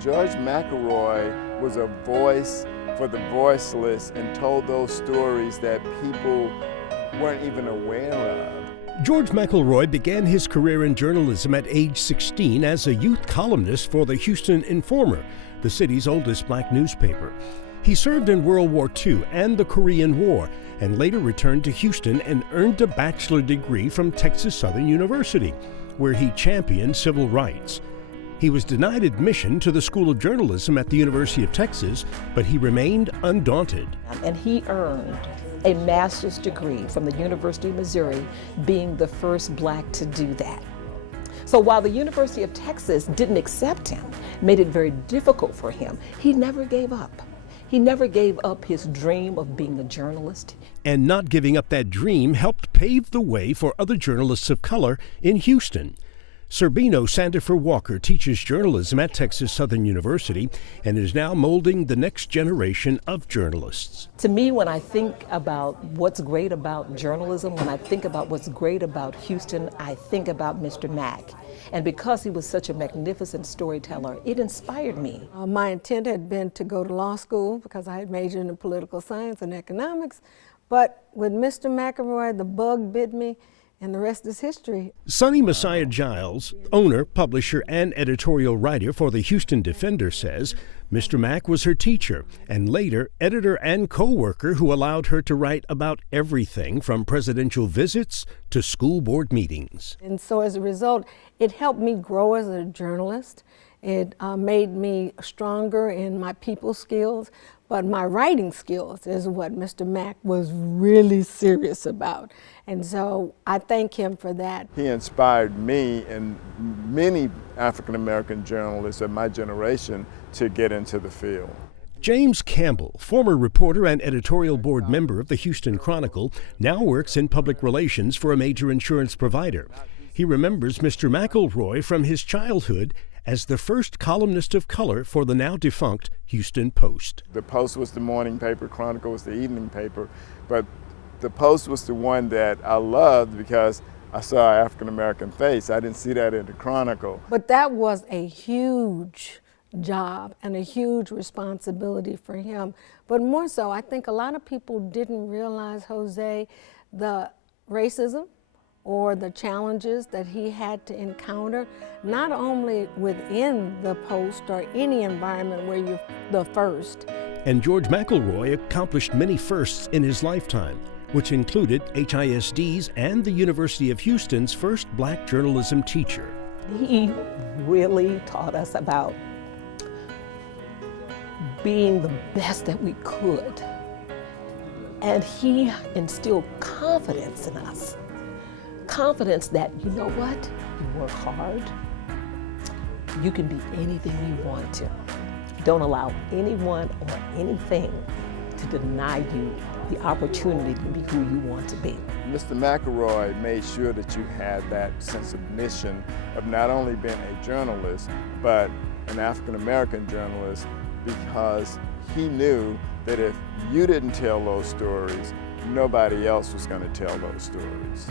George McElroy was a voice for the voiceless and told those stories that people weren't even aware of. George McElroy began his career in journalism at age 16 as a youth columnist for the Houston Informer, the city's oldest black newspaper. He served in World War II and the Korean War, and later returned to Houston and earned a bachelor's degree from Texas Southern University, where he championed civil rights. He was denied admission to the School of Journalism at the University of Texas, but he remained undaunted. And he earned a master's degree from the University of Missouri, being the first black to do that. So while the University of Texas didn't accept him, made it very difficult for him, he never gave up. He never gave up his dream of being a journalist. And not giving up that dream helped pave the way for other journalists of color in Houston. Serbino Sandifer Walker teaches journalism at Texas Southern University and is now molding the next generation of journalists. To me, when I think about what's great about journalism, when I think about what's great about Houston, I think about Mr. Mack. And because he was such a magnificent storyteller, it inspired me. My intent had been to go to law school because I had majored in political science and economics. But with Mr. McElroy, the bug bit me, and the rest is history. Sonny Messiah Giles, owner, publisher, and editorial writer for the Houston Defender, says Mr. Mack was her teacher and later editor and co-worker who allowed her to write about everything from presidential visits to school board meetings. And so as a result, it helped me grow as a journalist. It made me stronger in my people skills, but my writing skills is what Mr. Mack was really serious about. And so I thank him for that. He inspired me and many African-American journalists of my generation to get into the field. James Campbell, former reporter and editorial board member of the Houston Chronicle, now works in public relations for a major insurance provider. He remembers Mr. McElroy from his childhood as the first columnist of color for the now defunct Houston Post. The Post was the morning paper, Chronicle was the evening paper, but the Post was the one that I loved because I saw an African-American face. I didn't see that in the Chronicle. But that was a huge job and a huge responsibility for him. But more so, I think a lot of people didn't realize, Jose, the racism or the challenges that he had to encounter, not only within the Post or any environment where you're the first. And George McElroy accomplished many firsts in his lifetime, which included HISD's and the University of Houston's first black journalism teacher. He really taught us about being the best that we could. And he instilled confidence in us. Confidence that, you know what, you work hard, you can be anything you want to. Don't allow anyone or anything to deny you the opportunity to be who you want to be. Mr. McElroy made sure that you had that sense of mission of not only being a journalist, but an African-American journalist, because he knew that if you didn't tell those stories, nobody else was going to tell those stories.